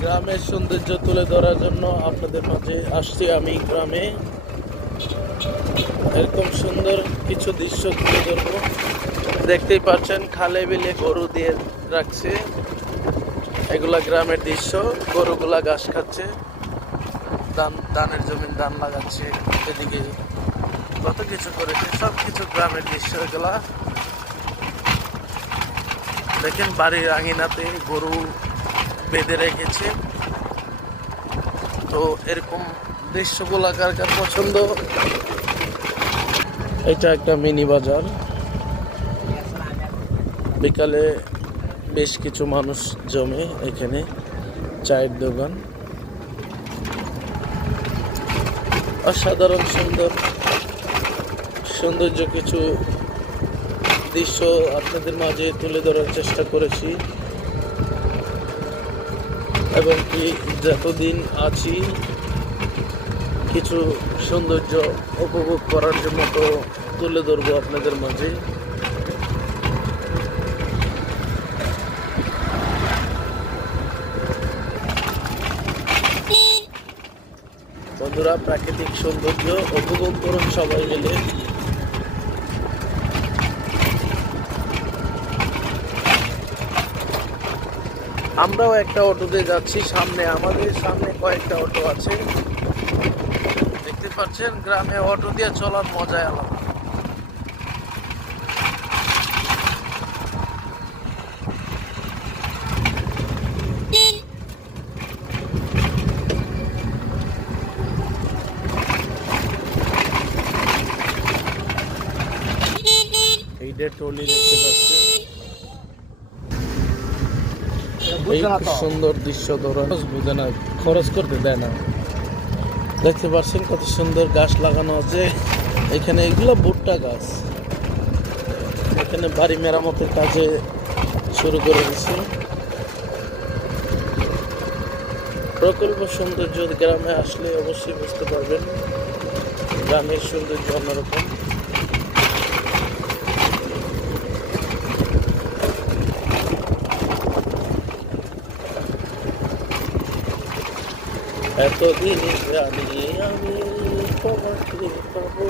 গ্রামের সৌন্দর্য তুলে ধরার জন্য আপনাদের মাঝে আসছি আমি গ্রামে। এরকম সুন্দর কিছু দৃশ্য তুলে ধরবো। দেখতেই পাচ্ছেন খালে বিলে গরু দিয়ে রাখছে, এগুলা গ্রামের দৃশ্য। গরুগুলা ঘাস খাচ্ছে, ধানের জমিন ধান লাগাচ্ছে, এদিকে কত কিছু করেছে, সব কিছু গ্রামের দৃশ্য এগুলা। দেখেন বাড়ির আঙিনাতে গরু বেঁধে রেখেছে। তো এরকম দৃশ্যগুলা কার কার পছন্দ। এটা একটা মিনি বাজার, বিকালে বেশ কিছু মানুষ জমে এখানে। চায়ের দোকান, অসাধারণ সৌন্দর্য কিছু দৃশ্য আপনাদের মাঝে তুলে ধরার চেষ্টা করেছি, এবং কি যতদিন আছি কিছু সৌন্দর্য উপভোগ করার জন্য তো তুলে ধরবো আপনাদের মাঝে। বন্ধুরা, প্রাকৃতিক সৌন্দর্য উপভোগ করুন সবাই মিলে। আমরাও একটা অটোতে যাচ্ছি, আমাদের সামনে কয়েকটা অটো আছে। দেখতে পাচ্ছেন গ্রামে অটো দিয়ে চলার মজাই আলাদা। এইটা ট্রলি দেখতে পাচ্ছেন, এই সুন্দর দৃশ্য বুঝে না, খরচ করতে দেয় না। দেখতে পাচ্ছেন কত সুন্দর গাছ লাগানো আছে এখানে, এগুলো ভুট্টা গাছ। এখানে বাড়ি মেরামতের কাজে শুরু করে দিচ্ছে। প্রকল্প সৌন্দর্য গ্রামে আসলে অবশ্যই বুঝতে পারবেন, গ্রামের সৌন্দর্য অন্যরকম। এতদিন জানি আমি তোমাকে পাবো।